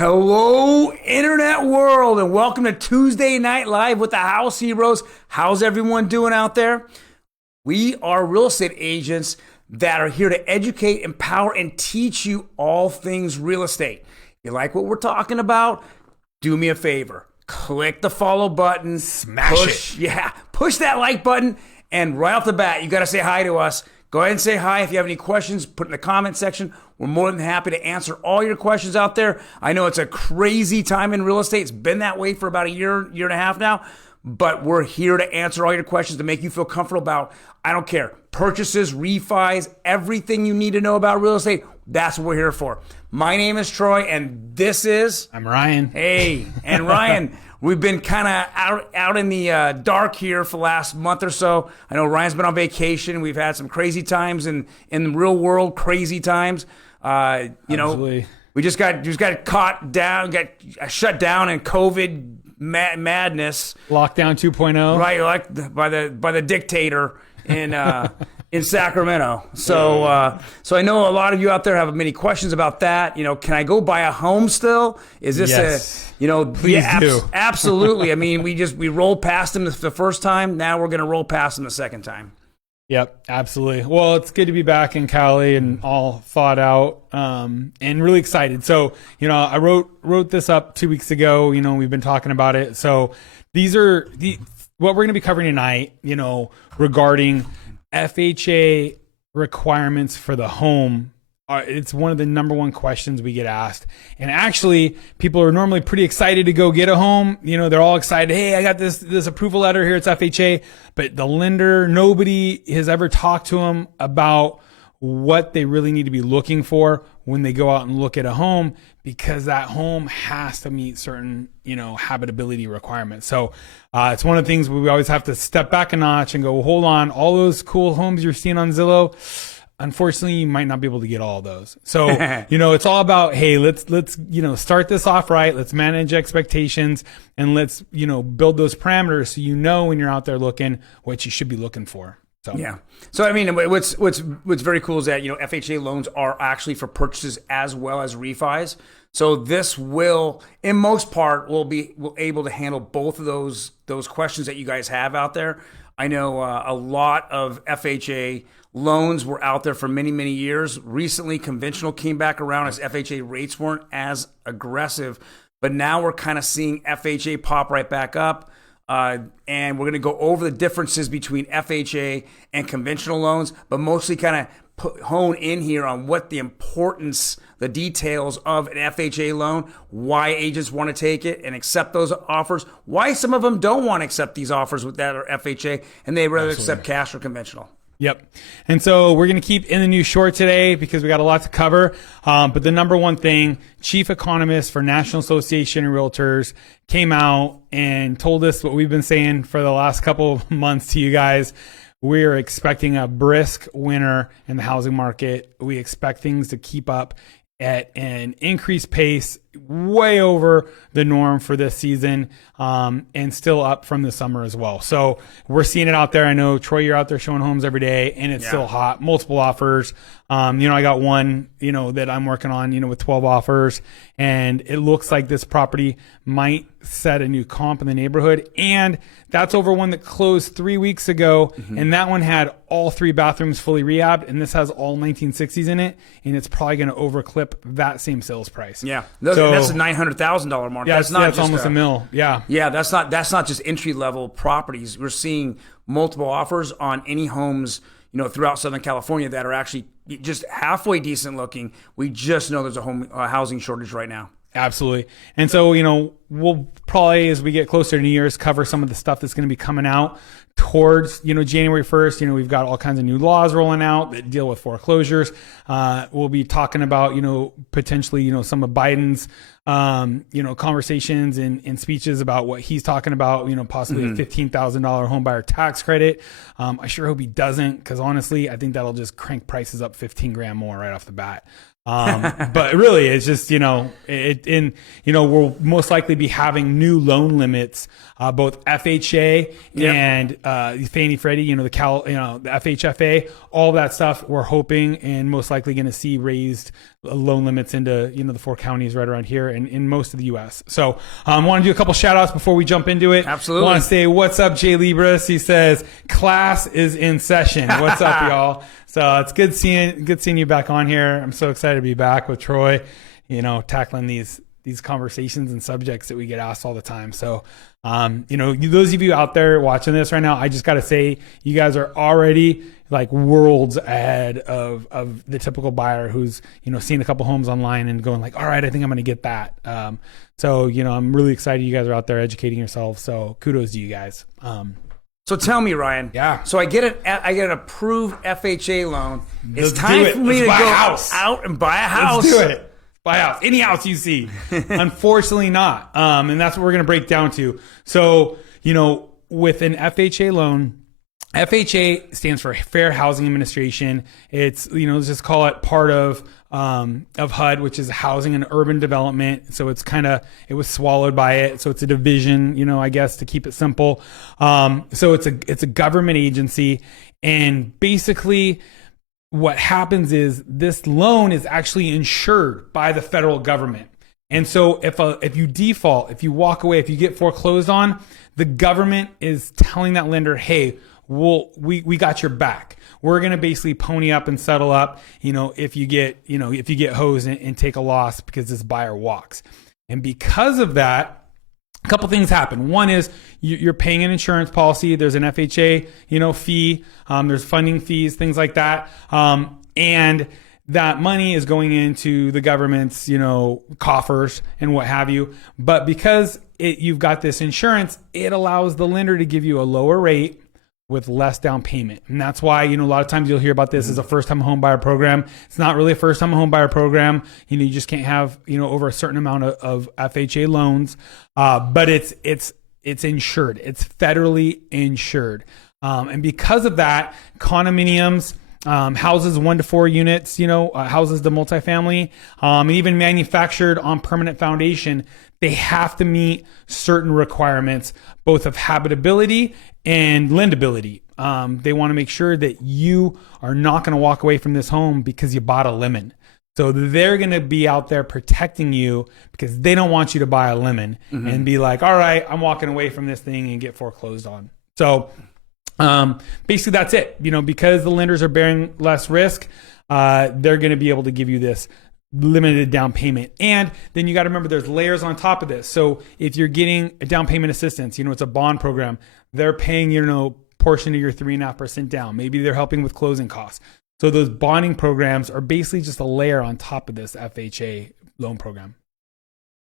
Hello, Internet world, and welcome to Tuesday Night Live with the House Heroes. How's everyone doing out there? We are real estate agents that are here to educate, empower, and teach you all things real estate. If you like what we're talking about, do me a favor. Click the follow button. Smash it. Yeah, push that like button, and right off the bat, you got to say hi to us. Go ahead and say hi. If you have any questions, put in the comment section. We're more than happy to answer all your questions out there. I know it's a crazy time in real estate. It's been that way for about a year and a half now. But we're here to answer all your questions to make you feel comfortable about, I don't care, purchases, refis, everything you need to know about real estate. That's what we're here for. My name is Troy, and this is... I'm Ryan. Hey, and Ryan... We've been kind of out in the dark here for the last month or so. I know Ryan's been on vacation. We've had some crazy times in the real world, crazy times. Absolutely. We just got caught down, got shut down in COVID madness. Lockdown 2.0. Right, like by the dictator in Sacramento. So I know a lot of you out there have many questions about that. You know, can I go buy a home still? Is this Yes. Please do. Absolutely. I mean, we rolled past them the first time. Now we're going to roll past them the second time. Yep, absolutely. Well, it's good to be back in Cali and all thought out and really excited. So, I wrote this up 2 weeks ago. We've been talking about it. So these are what we're going to be covering tonight, regarding FHA requirements for the home. It's one of the number one questions we get asked. And actually, people are normally pretty excited to go get a home. They're all excited. Hey, I got this approval letter here. It's FHA. But the lender, nobody has ever talked to them about what they really need to be looking for when they go out and look at a home, because that home has to meet certain, habitability requirements. So it's one of the things we always have to step back a notch and go, hold on, all those cool homes you're seeing on Zillow, unfortunately, you might not be able to get all of those. So, it's all about, hey, let's start this off right. Let's manage expectations, and let's, build those parameters so when you're out there looking what you should be looking for. So. Yeah. So, I mean, what's very cool is that, FHA loans are actually for purchases as well as refis. So this will, in most part, will able to handle both of those questions that you guys have out there. I know a lot of FHA loans were out there for many, many years. Recently, conventional came back around as FHA rates weren't as aggressive. But now we're kind of seeing FHA pop right back up. And we're going to go over the differences between FHA and conventional loans, but mostly kind of hone in here on what the importance, the details of an FHA loan, why agents want to take it and accept those offers, why some of them don't want to accept these offers that are FHA, and they rather accept cash or conventional. Yep. And so we're going to keep in the news short today because we got a lot to cover. But the number one thing, chief economist for National Association of Realtors came out and told us what we've been saying for the last couple of months to you guys. We're expecting a brisk winter in the housing market. We expect things to keep up at an increased pace, way over the norm for this season, and still up from the summer as well. So we're seeing it out there. I know, Troy, you're out there showing homes every day, and it's still hot, multiple offers. I got one, that I'm working on, with 12 offers, and it looks like this property might set a new comp in the neighborhood. And that's over one that closed 3 weeks ago. Mm-hmm. And that one had all 3 bathrooms fully rehabbed, and this has all 1960s in it. And it's probably going to overclip that same sales price. Yeah. That's a $900,000 mark. Yeah, that's not that's just almost a mill. Yeah. Yeah. That's not just entry level properties. We're seeing multiple offers on any homes, throughout Southern California that are actually just halfway decent looking. We just know there's a housing shortage right now. Absolutely. And so, we'll probably, as we get closer to New Year's, cover some of the stuff that's going to be coming out towards, January 1st. We've got all kinds of new laws rolling out that deal with foreclosures. We'll be talking about, potentially, some of Biden's, conversations and speeches about what he's talking about, possibly a $15,000 home buyer tax credit. I sure hope he doesn't, because honestly, I think that'll just crank prices up 15 grand more right off the bat. But really, it's just, we'll most likely be having new loan limits, both FHA and Fannie Freddie, the FHFA, all that stuff. We're hoping and most likely going to see raised loan limits into, the 4 counties right around here and in most of the U.S. So I want to do a couple shout outs before we jump into it. Absolutely. I want to say, what's up, Jay Libras? He says, class is in session. What's up, y'all? So it's good seeing you back on here. I'm so excited to be back with Troy, tackling these conversations and subjects that we get asked all the time. So, those of you out there watching this right now, I just got to say, you guys are already like worlds ahead of the typical buyer who's, seeing a couple homes online and going like, all right, I think I'm going to get that. So, I'm really excited you guys are out there educating yourselves. So kudos to you guys. So tell me, Ryan. Yeah. So I get an approved FHA loan. It's Let's time do it. for me Let's to buy go a house. out and buy a house. Let's do it. Buy a house. Any house you see. Unfortunately not. And that's what we're going to break down to. So, with an FHA loan, FHA stands for Fair Housing Administration. It's, let's just call it part of HUD, which is Housing and Urban Development. So it was swallowed by it. So it's a division, I guess, to keep it simple. So it's a government agency. And basically what happens is this loan is actually insured by the federal government. And so if you default, if you walk away, if you get foreclosed on, the government is telling that lender, hey, we got your back. We're going to basically pony up and settle up, if you get hosed and take a loss because this buyer walks. And because of that, a couple things happen. One is you're paying an insurance policy. There's an FHA, fee. There's funding fees, things like that. And that money is going into the government's, coffers and what have you. But because you've got this insurance, it allows the lender to give you a lower rate with less down payment. And that's why, a lot of times you'll hear about this as a first-time home buyer program. It's not really a first-time home buyer program. You just can't have, over a certain amount of FHA loans. But it's insured. It's federally insured. And because of that, condominiums, houses 1 to 4 units, houses to multifamily, and even manufactured on permanent foundation, they have to meet certain requirements, both of habitability and lendability. They want to make sure that you are not going to walk away from this home because you bought a lemon. So they're going to be out there protecting you because they don't want you to buy a lemon and be like, all right, I'm walking away from this thing and get foreclosed on. So basically that's it. Because the lenders are bearing less risk, they're going to be able to give you this limited down payment. And then you got to remember there's layers on top of this. So if you're getting a down payment assistance, it's a bond program, they're paying, portion of your 3.5% down. Maybe they're helping with closing costs. So those bonding programs are basically just a layer on top of this FHA loan program.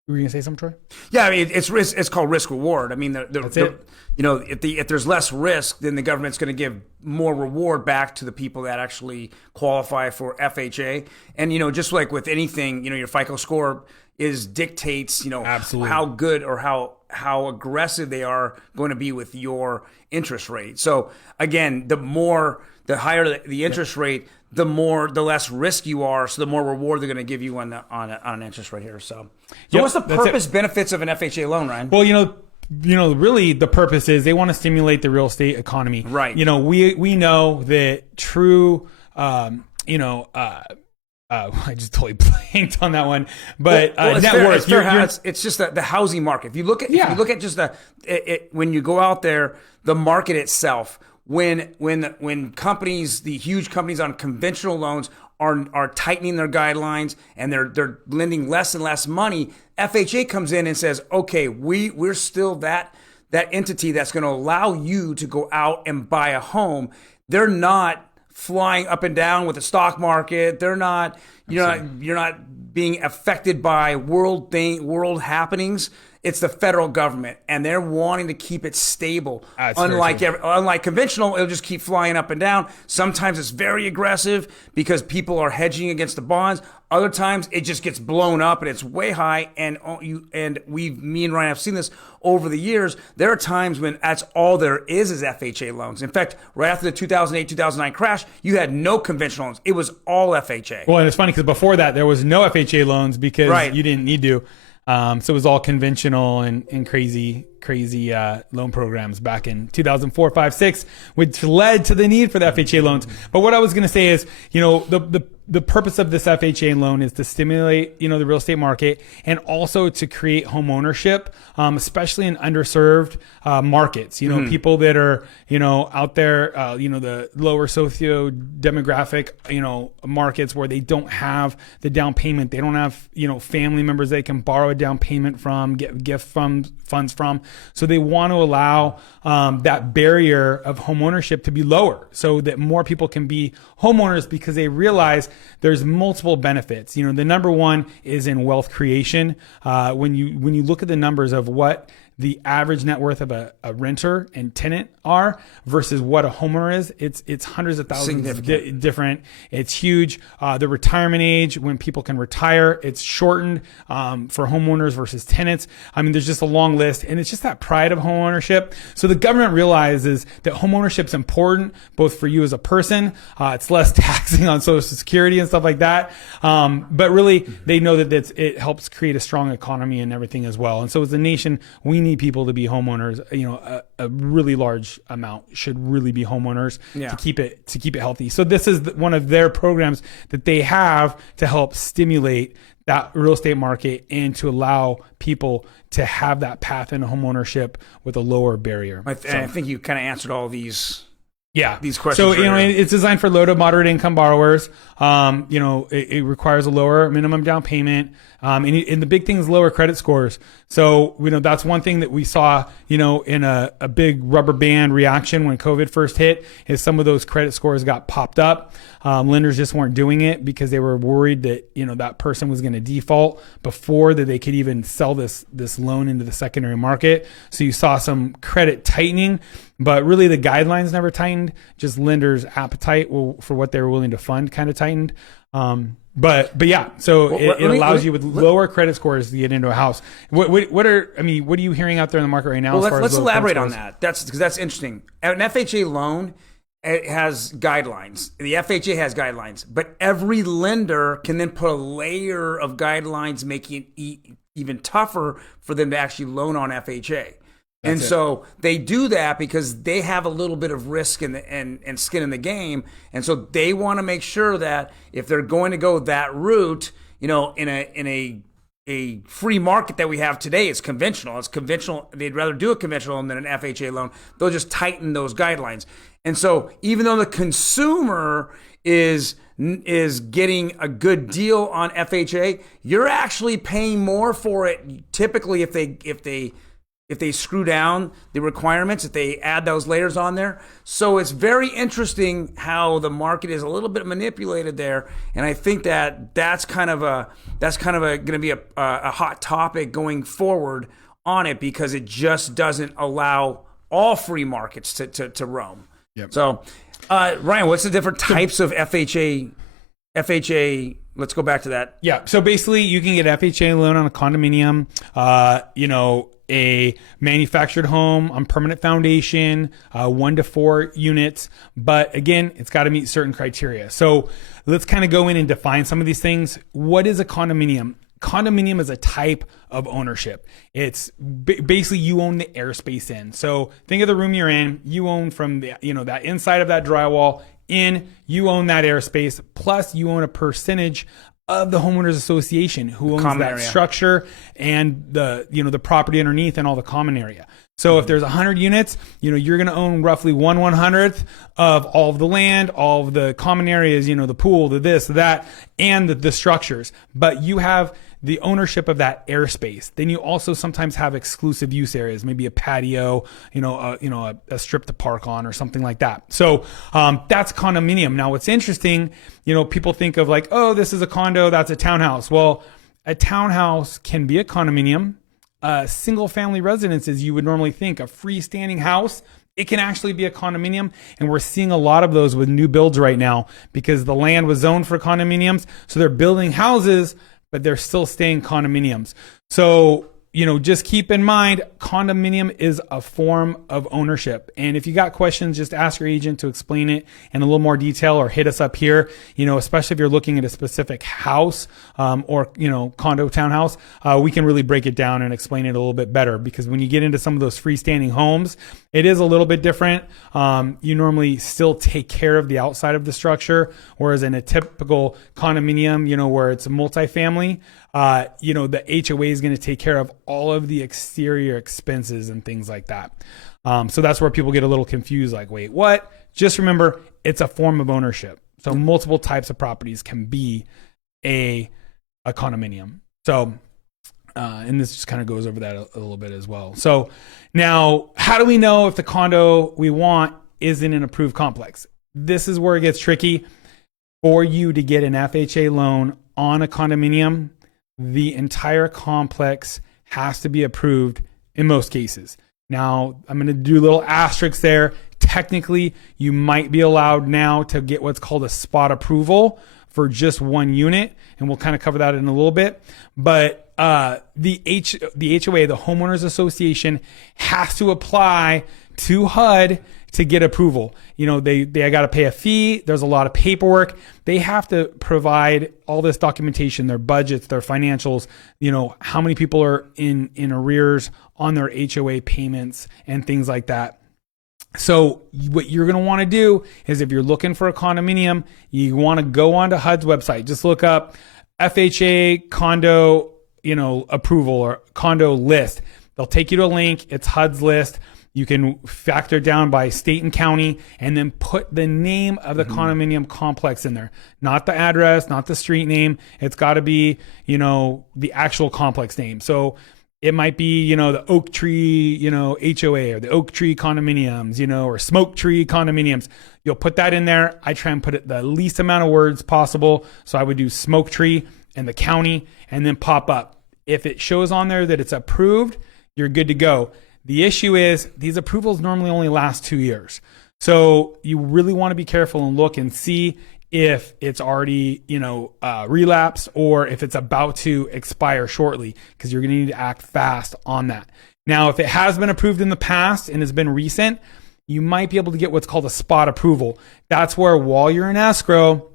Were you gonna say something, Troy? Yeah, I mean it's risk. It's called risk reward. I mean, That's it. If there's less risk, then the government's going to give more reward back to the people that actually qualify for FHA. And just like with anything, your FICO score dictates Absolutely. how good or how aggressive they are going to be with your interest rate. So again, the higher the interest rate, the less risk you are, so the more reward they're going to give you on an interest rate here. So what's the purpose benefits of an FHA loan, Ryan? Well, really the purpose is they want to stimulate the real estate economy. Right. We know that true, I just totally blanked on that one, but net worth. It's just the housing market. If you look at just when you go out there, the market itself. When companies, the huge companies on conventional loans are tightening their guidelines and they're lending less and less money, FHA comes in and says, okay, we're still that entity that's going to allow you to go out and buy a home. They're not flying up and down with the stock market. They're not, you're not being affected by world happenings. It's the federal government, and they're wanting to keep it stable. Unlike conventional, it'll just keep flying up and down. Sometimes it's very aggressive because people are hedging against the bonds. Other times it just gets blown up and it's way high. And me and Ryan have seen this over the years. There are times when that's all there is FHA loans. In fact, right after the 2008, 2009 crash, you had no conventional loans. It was all FHA. Well, and it's funny because before that there was no FHA loans because you didn't need to. So it was all conventional and crazy loan programs back in 2004, 5, 6, which led to the need for the FHA loans. But what I was going to say is, the the purpose of this FHA loan is to stimulate, the real estate market, and also to create home ownership, especially in underserved markets. People that are, out there, the lower socio demographic, markets where they don't have the down payment. They don't have, family members they can borrow a down payment from, get gift funds from. So they want to allow that barrier of home ownership to be lower so that more people can be homeowners, because they realize there's multiple benefits. The number one is in wealth creation. When you look at the numbers of what the average net worth of a renter and tenant are versus what a homeowner is, it's hundreds of thousands different. It's huge. The retirement age, when people can retire, it's shortened for homeowners versus tenants. I mean, there's just a long list, and it's just that pride of home ownership. So the government realizes that home ownership is important, both for you as a person. It's less taxing on Social Security and stuff like that. But really, they know that it helps create a strong economy and everything as well. And so as a nation, we need people to be homeowners. A really large amount should really be homeowners to keep it healthy. So this is one of their programs that they have to help stimulate that real estate market and to allow people to have that path into homeownership with a lower barrier. I think you kind of answered all these questions. So, it's designed for low to moderate income borrowers. It requires a lower minimum down payment. And the big thing is lower credit scores. So, that's one thing that we saw, in a big rubber band reaction when COVID first hit, is some of those credit scores got popped up. Lenders just weren't doing it because they were worried that, that person was going to default before that they could even sell this loan into the secondary market. So you saw some credit tightening, but really the guidelines never tightened. Just lenders' appetite for what they were willing to fund kind of tightened. But yeah, so it allows you with lower credit scores to get into a house. What are you hearing out there in the market right now? Well, let's elaborate on that. That's interesting. An FHA loan, it has guidelines. The FHA has guidelines, but every lender can then put a layer of guidelines, making it even tougher for them to actually loan on FHA. So they do that because they have a little bit of risk and skin in the game. And so they want to make sure that if they're going to go that route, in a free market that we have today, it's conventional. They'd rather do a conventional loan than an FHA loan. They'll just tighten those guidelines. And so even though the consumer is getting a good deal on FHA, you're actually paying more for it typically if they screw down the requirements, if they add those layers on there. So it's very interesting how the market is a little bit manipulated there. And I think that's kind of going to be a hot topic going forward on it, because it just doesn't allow all free markets to roam. Yep. So, Ryan, what's the different types of FHA? Let's go back to that. Yeah. So basically you can get FHA loan on a condominium, a manufactured home on permanent foundation, 1 to 4 units. But again, it's got to meet certain criteria. So let's kind of go in and define some of these things. What is a condominium? Condominium is a type of ownership. It's basically you own the airspace in. So think of the room you're in. You own from the, that inside of that drywall in, you own that airspace, plus you own a percentage of the homeowners association who owns that area, structure, and the property underneath and all the common area. So if there's 100 units, you're going to own roughly 1/100th of all of the land, all of the common areas, the pool, the this, that, and the structures. But you have the ownership of that airspace. Then you also sometimes have exclusive use areas, maybe a patio, a strip to park on or something like that. So that's condominium. Now, what's interesting, people think of like, oh, this is a condo, that's a townhouse. Well, a townhouse can be a condominium. Single family residences, you would normally think a freestanding house, it can actually be a condominium. And we're seeing a lot of those with new builds right now because the land was zoned for condominiums. So they're building houses, but they're still staying condominiums. So just keep in mind, condominium is a form of ownership. And if you got questions, just ask your agent to explain it in a little more detail, or hit us up here, especially if you're looking at a specific house, or, condo townhouse, we can really break it down and explain it a little bit better, because when you get into some of those freestanding homes, it is a little bit different. You normally still take care of the outside of the structure, whereas in a typical condominium, where it's a multifamily, the HOA is going to take care of all of the exterior expenses and things like that. So that's where people get a little confused, like, wait, what? Just remember, it's a form of ownership. So multiple types of properties can be a condominium. So, and this just kind of goes over that a little bit as well. So now, how do we know if the condo we want is in an approved complex? This is where it gets tricky. For you to get an FHA loan on a condominium, the entire complex has to be approved in most cases. Now, I'm going to do a little asterisk there. Technically, you might be allowed now to get what's called a spot approval for just one unit, and we'll kind of cover that in a little bit. But the HOA, the Homeowners Association, has to apply to HUD to get approval. They got to pay a fee. There's a lot of paperwork. They have to provide all this documentation, their budgets, their financials, how many people are in arrears on their HOA payments and things like that. So what you're going to want to do is, if you're looking for a condominium, you want to go onto HUD's website. Just look up FHA condo, approval, or condo list. They'll take you to a link. It's HUD's list. You can factor down by state and county, and then put the name of the condominium complex in there. Not the address, not the street name. It's got to be, the actual complex name. So it might be, the Oak Tree, HOA, or the Oak Tree condominiums, or Smoke Tree condominiums. You'll put that in there. I try and put it the least amount of words possible. So I would do Smoke Tree and the county, and then pop up. If it shows on there that it's approved, you're good to go. The issue is, these approvals normally only last 2 years. So you really want to be careful and look and see if it's already, relapsed, or if it's about to expire shortly, because you're going to need to act fast on that. Now, if it has been approved in the past and has been recent, you might be able to get what's called a spot approval. That's where, while you're in escrow,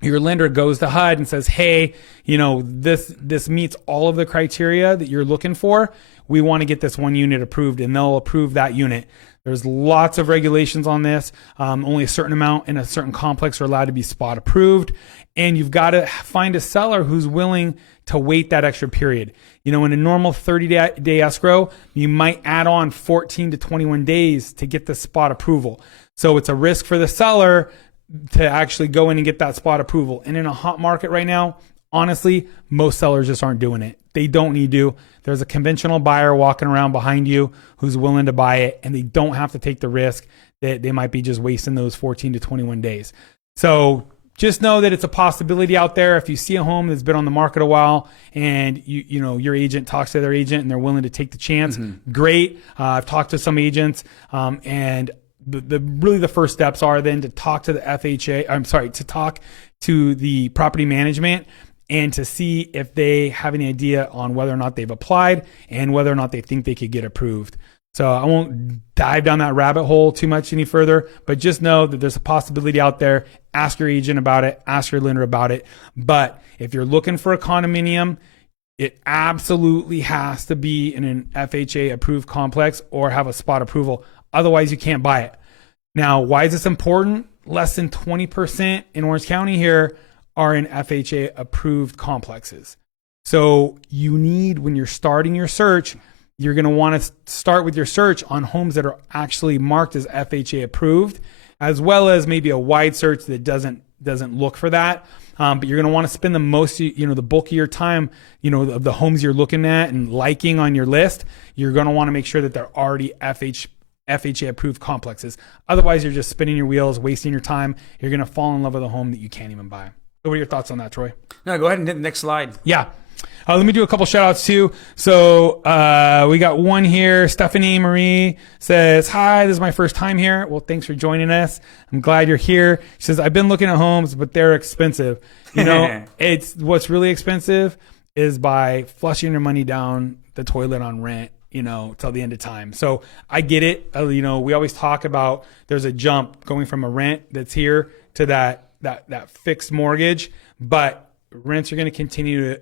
your lender goes to HUD and says, hey, this meets all of the criteria that you're looking for. We want to get this one unit approved, and they'll approve that unit. There's lots of regulations on this. Only a certain amount in a certain complex are allowed to be spot approved. And you've got to find a seller who's willing to wait that extra period. In a normal 30-day escrow, you might add on 14 to 21 days to get the spot approval. So it's a risk for the seller to actually go in and get that spot approval. And in a hot market right now, honestly, most sellers just aren't doing it. They don't need to. There's a conventional buyer walking around behind you who's willing to buy it, and they don't have to take the risk that they might be just wasting those 14 to 21 days. So just know that it's a possibility out there. If you see a home that's been on the market a while, and your agent talks to their agent and they're willing to take the chance, great. I've talked to some agents, and the first steps are then to talk to the FHA. To talk to the property management, and to see if they have any idea on whether or not they've applied and whether or not they think they could get approved. So I won't dive down that rabbit hole too much any further, but just know that there's a possibility out there. Ask your agent about it, ask your lender about it. But if you're looking for a condominium, it absolutely has to be in an FHA approved complex or have a spot approval. Otherwise, you can't buy it. Now, why is this important? Less than 20% in Orange County here are in FHA approved complexes. So you need, when you're starting your search, you're going to want to start with your search on homes that are actually marked as FHA approved, as well as maybe a wide search that doesn't look for that. But you're going to want to spend the bulk of your time, of the homes you're looking at and liking on your list. You're going to want to make sure that they're already FHA approved complexes. Otherwise, you're just spinning your wheels, wasting your time. You're going to fall in love with a home that you can't even buy. What are your thoughts on that, Troy? No, go ahead and hit the next slide. Yeah. Let me do a couple shout outs too. So we got one here. Stephanie Marie says, hi, this is my first time here. Well, thanks for joining us. I'm glad you're here. She says, I've been looking at homes, but they're expensive. It's what's really expensive is by flushing your money down the toilet on rent, till the end of time. So I get it. We always talk about there's a jump going from a rent that's here to that fixed mortgage, but rents are going to continue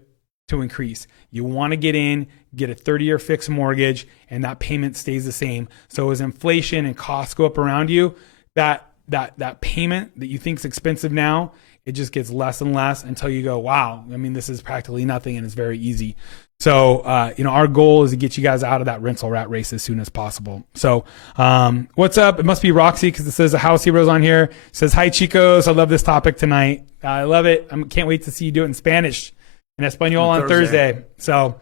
to increase. You want to get a 30-year fixed mortgage, and that payment stays the same. So as inflation and costs go up around you, that payment that you think is expensive now, it just gets less and less until you go, wow, this is practically nothing, and it's very easy. So, our goal is to get you guys out of that rental rat race as soon as possible. So, what's up? It must be Roxy, because it says a house heroes on here. It says, hi, chicos. I love this topic tonight. I love it. I can't wait to see you do it in Spanish and Espanol on Thursday. So,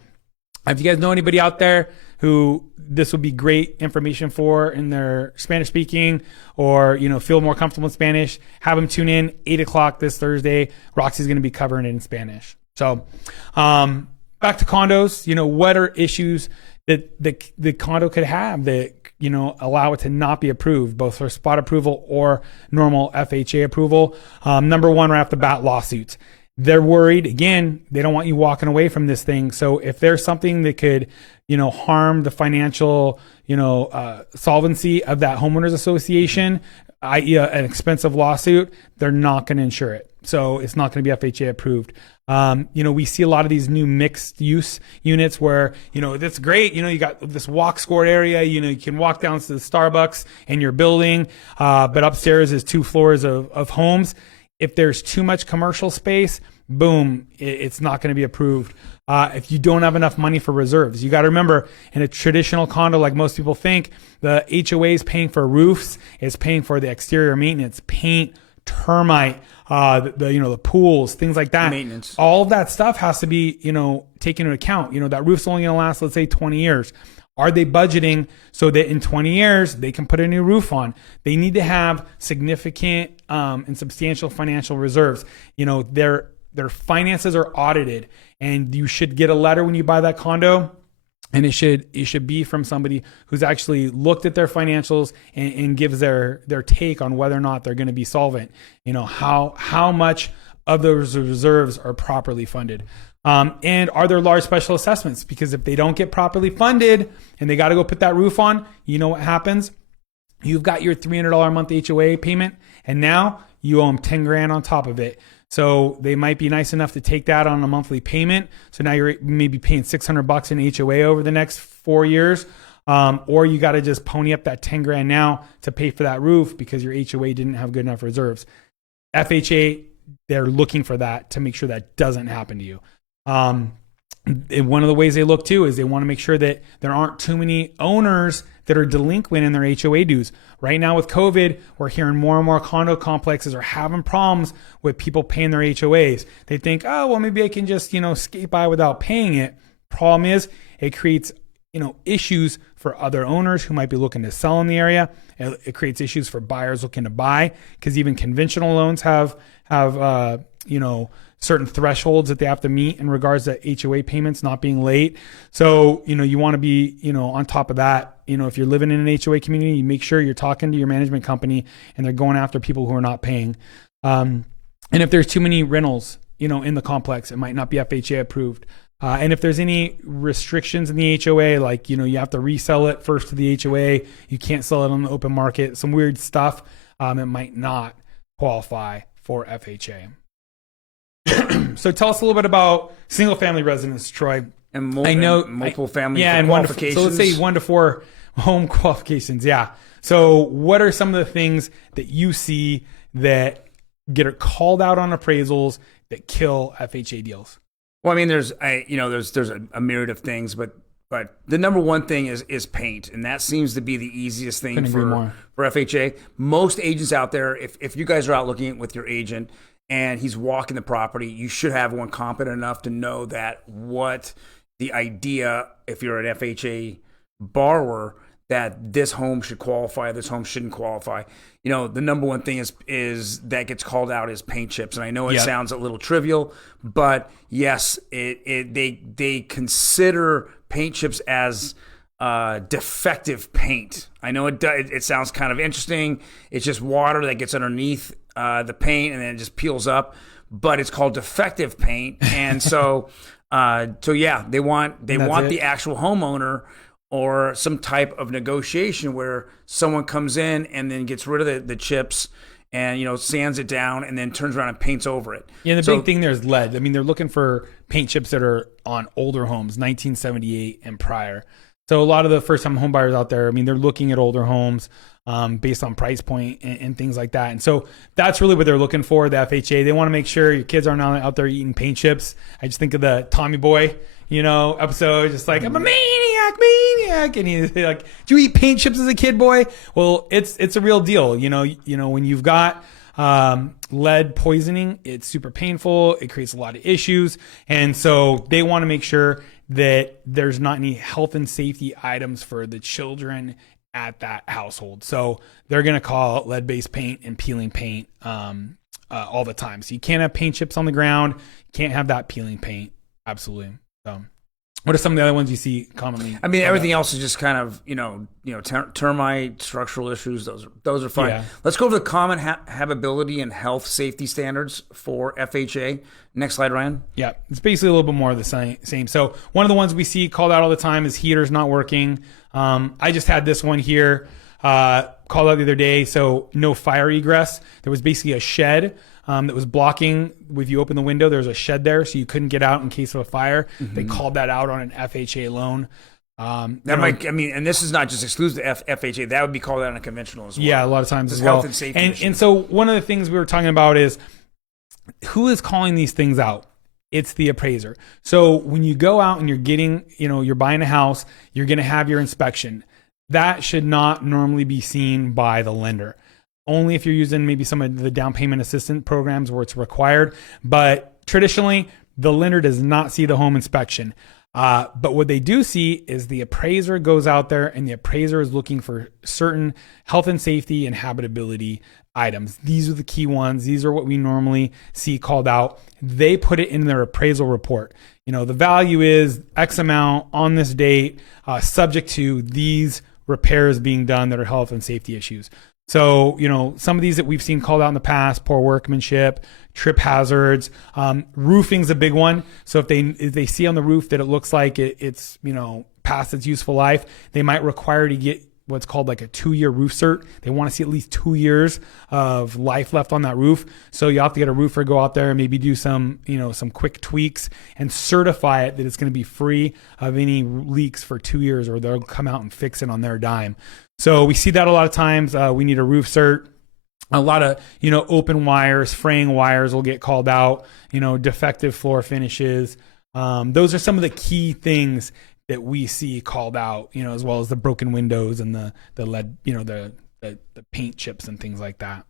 if you guys know anybody out there who this would be great information for in their Spanish speaking, or, feel more comfortable in Spanish, have them tune in 8:00 this Thursday. Roxy's going to be covering it in Spanish. So, back to condos, what are issues that the condo could have that, allow it to not be approved, both for spot approval or normal FHA approval? Number one, right off the bat, lawsuits. They're worried. Again, they don't want you walking away from this thing. So if there's something that could, harm the financial, solvency of that homeowners association, i.e. an expensive lawsuit, they're not going to insure it. So it's not going to be FHA approved. We see a lot of these new mixed use units where, that's great. You got this walk score area, you can walk down to the Starbucks in your building, but upstairs is 2 floors of homes. If there's too much commercial space, boom, it's not going to be approved. If you don't have enough money for reserves, you got to remember, in a traditional condo, like most people think, the HOA is paying for roofs, is paying for the exterior maintenance, paint, termite, the pools, things like that. Maintenance. All of that stuff has to be, taken into account. That roof's only going to last, let's say, 20 years. Are they budgeting so that in 20 years they can put a new roof on? They need to have significant and substantial financial reserves. Their finances are audited, and you should get a letter when you buy that condo. And it should be from somebody who's actually looked at their financials and gives their take on whether or not they're going to be solvent. How much of those reserves are properly funded. And are there large special assessments? Because if they don't get properly funded and they got to go put that roof on, you know what happens? You've got your $300 a month HOA payment, and now you owe them $10,000 on top of it. So they might be nice enough to take that on a monthly payment. So now you're maybe paying $600 in HOA over the next 4 years. Or you got to just pony up that $10,000 now to pay for that roof because your HOA didn't have good enough reserves. FHA, they're looking for that to make sure that doesn't happen to you. And one of the ways they look too is they want to make sure that there aren't too many owners that are delinquent in their HOA dues. Right now with COVID, we're hearing more and more condo complexes are having problems with people paying their HOAs. They think, oh, well, maybe I can just, skate by without paying it. Problem is, it creates, issues for other owners who might be looking to sell in the area. It creates issues for buyers looking to buy, because even conventional loans have certain thresholds that they have to meet in regards to HOA payments not being late. So, you want to be, on top of that. If you're living in an HOA community, you make sure you're talking to your management company and they're going after people who are not paying. And if there's too many rentals, in the complex, it might not be FHA approved. And if there's any restrictions in the HOA, like, you have to resell it first to the HOA, you can't sell it on the open market, some weird stuff, it might not qualify for FHA. So tell us a little bit about single family residence, Troy. And multiple family qualifications. So let's say 1 to 4 home qualifications. Yeah. So what are some of the things that you see that get called out on appraisals that kill FHA deals? Well, there's a myriad of things, but the number one thing is paint, and that seems to be the easiest thing for FHA. Most agents out there, if you guys are out looking with your agent and he's walking the property, you should have one competent enough to know that what the idea, if you're an FHA borrower, that this home should qualify, this home shouldn't qualify. The number one thing is that gets called out is paint chips. And I know it sounds a little trivial, but yes, they consider paint chips as defective paint. I know it sounds kind of interesting. It's just water that gets underneath the paint and then it just peels up, but it's called defective paint. And so So yeah, they want it. the actual homeowner or some type of negotiation where someone comes in and then gets rid of the chips and, you know, sands it down and then turns around and paints over it. Yeah, the big thing there is lead. I mean, they're looking for paint chips that are on older homes, 1978 and prior. So a lot of the first-time home buyers out there, I mean, they're looking at older homes based on price point and things like that. And so that's really what they're looking for, the FHA. They want to make sure your kids aren't out there eating paint chips. I just think of the Tommy Boy, you know, episode, just like, I'm a maniac. And he's like, do you eat paint chips as a kid, boy? Well, it's a real deal. You know, when you've got lead poisoning, it's super painful. It creates a lot of issues. And so they want to make sure that there's not any health and safety items for the children at that household. So they're going to call it lead-based paint and peeling paint all the time. So you can't have paint chips on the ground. You can't have that peeling paint. Absolutely. So what are some of the other ones you see commonly? I mean, everything else is just kind of, termite, structural issues. Those are fine. Yeah. Let's go over the common habitability and health safety standards for FHA. Next slide, Ryan. Yeah, it's basically a little bit more of the same. So one of the ones we see called out all the time is heaters not working. I just had this one here called out the other day. So no fire egress. There was basically a shed that was blocking. If you open the window, there's a shed there, so you couldn't get out in case of a fire. Mm-hmm. They called that out on an FHA loan. And this is not just exclusive to FHA. That would be called out on a conventional as well. Yeah, a lot of times as well. Health and safety and so one of the things we were talking about is who is calling these things out? It's the appraiser. So when you go out and you're buying a house, you're going to have your inspection. That should not normally be seen by the lender. Only if you're using maybe some of the down payment assistance programs where it's required. But traditionally, the lender does not see the home inspection. But what they do see is the appraiser goes out there and the appraiser is looking for certain health and safety and habitability items. These are the key ones. These are what we normally see called out. They put it in their appraisal report. You know, the value is X amount on this date, subject to these repairs being done that are health and safety issues. So, some of these that we've seen called out in the past, poor workmanship, trip hazards, roofing's a big one. So if they see on the roof that it looks like it's past its useful life, they might require to get what's called like a 2-year roof cert. They want to see at least 2 years of life left on that roof. So you have to get a roofer, go out there and maybe do some quick tweaks and certify it that it's going to be free of any leaks for 2 years, or they'll come out and fix it on their dime. So we see that a lot of times. We need a roof cert. A lot of, open wires, fraying wires will get called out, defective floor finishes. Those are some of the key things that we see called out, as well as the broken windows and the lead, the paint chips and things like that.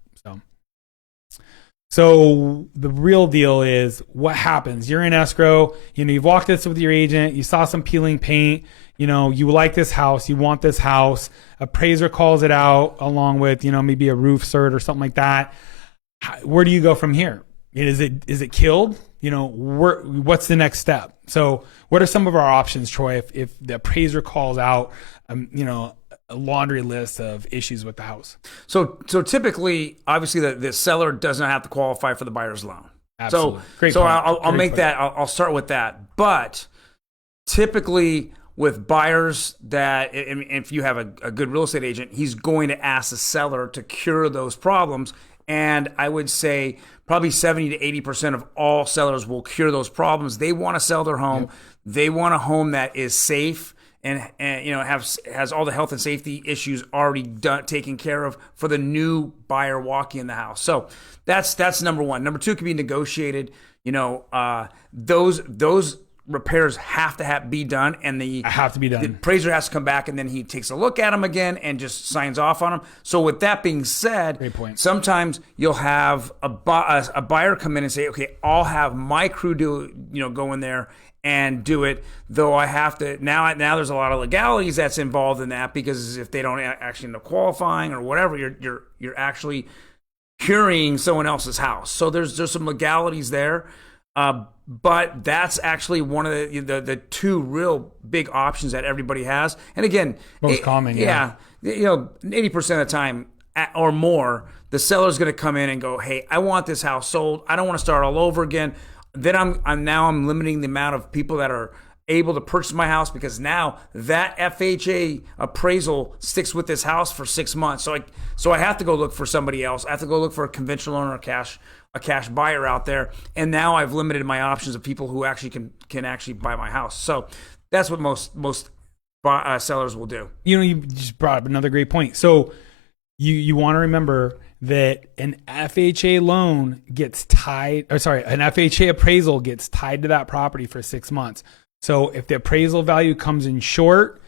So the real deal is what happens. You're in escrow, you've walked this with your agent, you saw some peeling paint, you like this house, you want this house, appraiser calls it out along with, maybe a roof cert or something like that. Where do you go from here? Is it killed? What's the next step? So what are some of our options, Troy, if the appraiser calls out, a laundry list of issues with the house? So typically, obviously, the seller does not have to qualify for the buyer's loan. Absolutely. I'll start with that. But typically with buyers that, if you have a good real estate agent, he's going to ask the seller to cure those problems. And I would say probably 70 to 80% of all sellers will cure those problems. They want to sell their home. Yep. They want a home that is safe and has all the health and safety issues already taken care of for the new buyer walking in the house. So that's number one. Number two can be negotiated. Those repairs have to be done, and the appraiser has to come back, and then he takes a look at them again and just signs off on them. So with that being said, great point. Sometimes you'll have a buyer come in and say, okay, I'll have my crew go in there and do it, though I have to now there's a lot of legalities that's involved in that, because if they don't actually end up qualifying or whatever, you're actually curing someone else's house. So there's some legalities there. But that's actually one of the two real big options that everybody has. And again, most common, yeah. 80% of the time or more, the seller's going to come in and go, hey, I want this house sold. I don't want to start all over again. then I'm limiting the amount of people that are able to purchase my house, because now that FHA appraisal sticks with this house for 6 months. So I have to go look for somebody else. I have to go look for a conventional owner, a cash buyer out there. And now I've limited my options of people who actually can actually buy my house. So that's what most sellers will do. You just brought up another great point. So you want to remember that an FHA loan gets tied, an FHA appraisal gets tied to that property for 6 months. So if the appraisal value comes in short,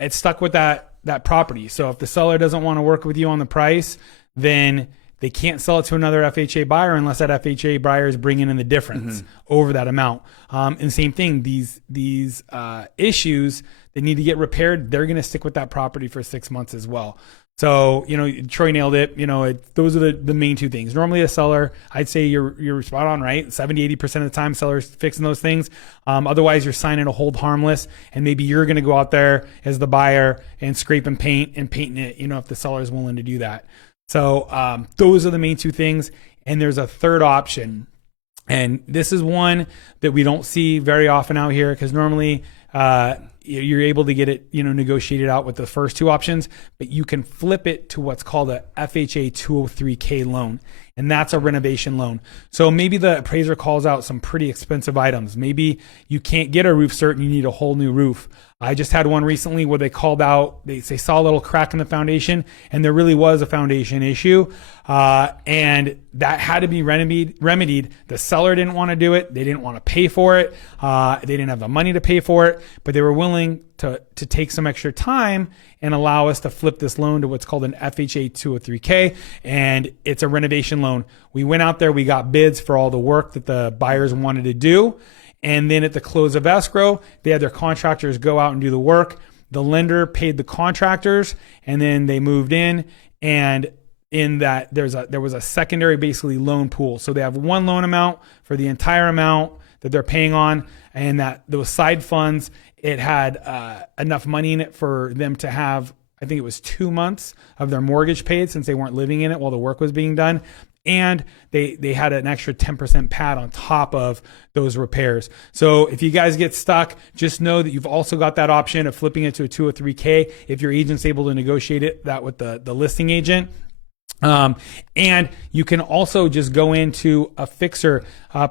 it's stuck with that property. So if the seller doesn't want to work with you on the price, then they can't sell it to another FHA buyer unless that FHA buyer is bringing in the difference over that amount. And same thing, these issues that need to get repaired, they're going to stick with that property for 6 months as well. So, Troy nailed it. Those are the main two things. Normally a seller, I'd say you're spot on, right? 70, 80% of the time sellers fixing those things. Otherwise you're signing a hold harmless, and maybe you're going to go out there as the buyer and scrape and painting it, if the seller is willing to do that. So, those are the main two things. And there's a third option. And this is one that we don't see very often out here, because normally, you're able to get it, negotiated out with the first two options, but you can flip it to what's called a FHA 203K loan. And that's a renovation loan. So maybe the appraiser calls out some pretty expensive items. Maybe you can't get a roof cert and you need a whole new roof. I just had one recently where they called out, they saw a little crack in the foundation, and there really was a foundation issue. And that had to be remedied. The seller didn't want to do it. They didn't want to pay for it. They didn't have the money to pay for it, but they were willing to take some extra time and allow us to flip this loan to what's called an FHA 203K. And it's a renovation loan. We went out there, we got bids for all the work that the buyers wanted to do. And then at the close of escrow, they had their contractors go out and do the work. The lender paid the contractors, and then they moved in. And in that, there was a secondary, basically, loan pool. So they have one loan amount for the entire amount that they're paying on, and that those side funds, it had enough money in it for them to have, I think it was 2 months of their mortgage paid, since they weren't living in it while the work was being done. And they had an extra 10% pad on top of those repairs. So if you guys get stuck, just know that you've also got that option of flipping it to a 203K if your agent's able to negotiate that with the listing agent. And you can also just go into a fixer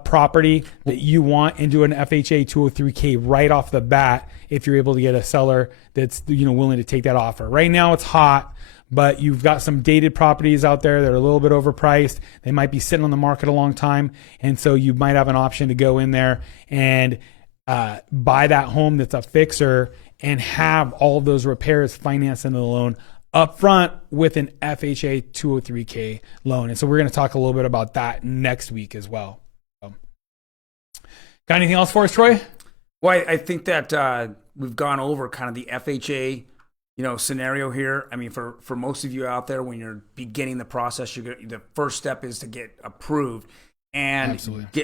property that you want and do an FHA 203K right off the bat if you're able to get a seller that's willing to take that offer. Right now it's hot, but you've got some dated properties out there that are a little bit overpriced. They might be sitting on the market a long time, and so you might have an option to go in there and buy that home that's a fixer and have all of those repairs financed into the loan up front with an FHA 203K loan. And so we're going to talk a little bit about that next week as well. So, got anything else for us, Troy? Well, I think that we've gone over kind of the FHA scenario here. I mean, for most of you out there, when you're beginning the process, the first step is to get approved and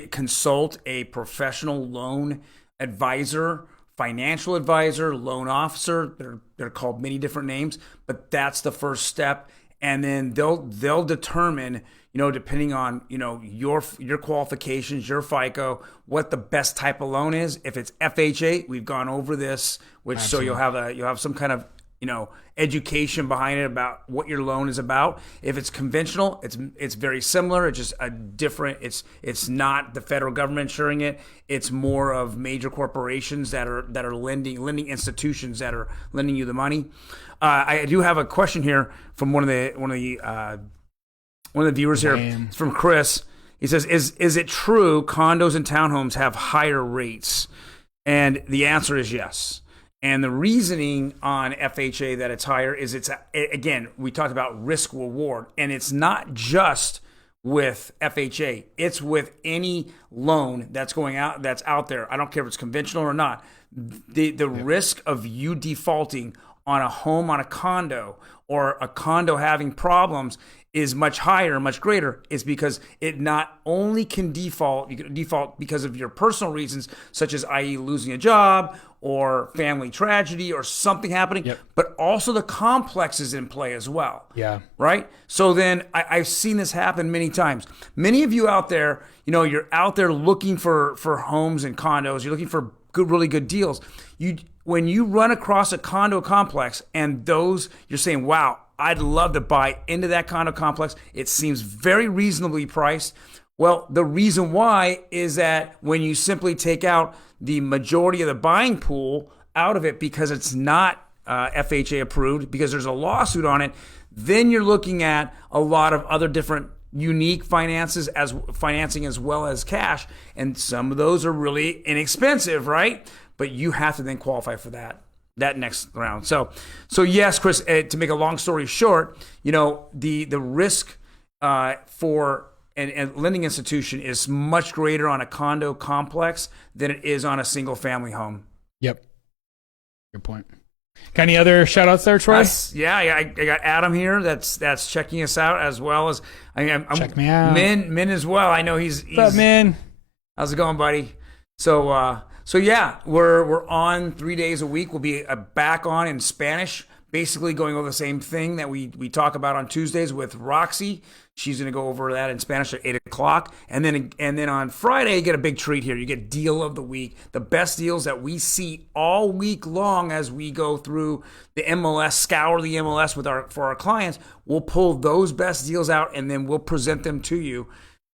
consult a professional loan advisor, financial advisor, loan officer. They're called many different names, but that's the first step. And then they'll determine, depending on, your qualifications, your FICO, what the best type of loan is. If it's FHA, we've gone over this, which Absolutely. So you'll have some kind of education behind it about what your loan is about. If it's conventional, it's very similar. It's just a different. It's not the federal government insuring it. It's more of major corporations that are lending institutions that are lending you the money. I do have a question here from one of the viewers here. It's from Chris. He says, "Is it true condos and townhomes have higher rates?" And the answer is yes. And the reasoning on FHA that it's higher is again, we talked about risk reward, and it's not just with FHA. It's with any loan that's out there. I don't care if it's conventional or not. the risk of you defaulting on a home, on a condo, or a condo having problems is much higher, much greater, is because it not only can default, you can default because of your personal reasons, such as, i.e., losing a job or family tragedy or something happening, but also the complex is in play as well. Yeah. Right? So then I've seen this happen many times. Many of you out there, you're out there looking for homes and condos, you're looking for really good deals. When you run across a condo complex and you're saying, wow, I'd love to buy into that condo complex. It seems very reasonably priced. Well, the reason why is that when you simply take out the majority of the buying pool out of it because it's not FHA approved, because there's a lawsuit on it, then you're looking at a lot of other different unique financing as well as cash. And some of those are really inexpensive, right? But you have to then qualify for that next round. So yes, Chris, to make a long story short, the risk for a lending institution is much greater on a condo complex than it is on a single family home. Yep. Good point. Got any other shout outs there, Troy? I got Adam here that's checking us out, as well as check me out. Min as well. I know he's What's up, Min? How's it going, buddy? So yeah, we're on 3 days a week. We'll be back on in Spanish, basically going over the same thing that we talk about on Tuesdays with Roxy. She's going to go over that in Spanish at 8:00, and then on Friday you get a big treat here. You get deal of the week, the best deals that we see all week long as we go through the MLS, scour the MLS for our clients. We'll pull those best deals out and then we'll present them to you,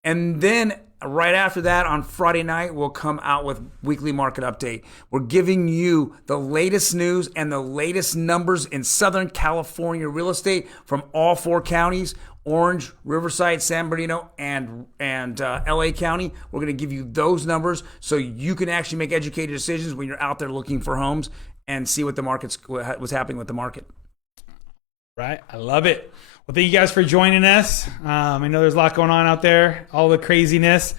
and then right after that, on Friday night, we'll come out with weekly market update. We're giving you the latest news and the latest numbers in Southern California real estate from all 4 counties: Orange, Riverside, San Bernardino, and LA County. We're going to give you those numbers so you can actually make educated decisions when you're out there looking for homes and see what's happening with the market. Right. I love it. Well, thank you guys for joining us. I know there's a lot going on out there, all the craziness.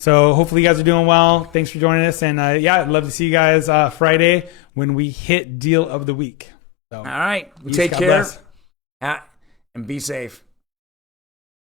So hopefully you guys are doing well. Thanks for joining us. And I'd love to see you guys Friday when we hit deal of the week. So, all right. Take care and be safe.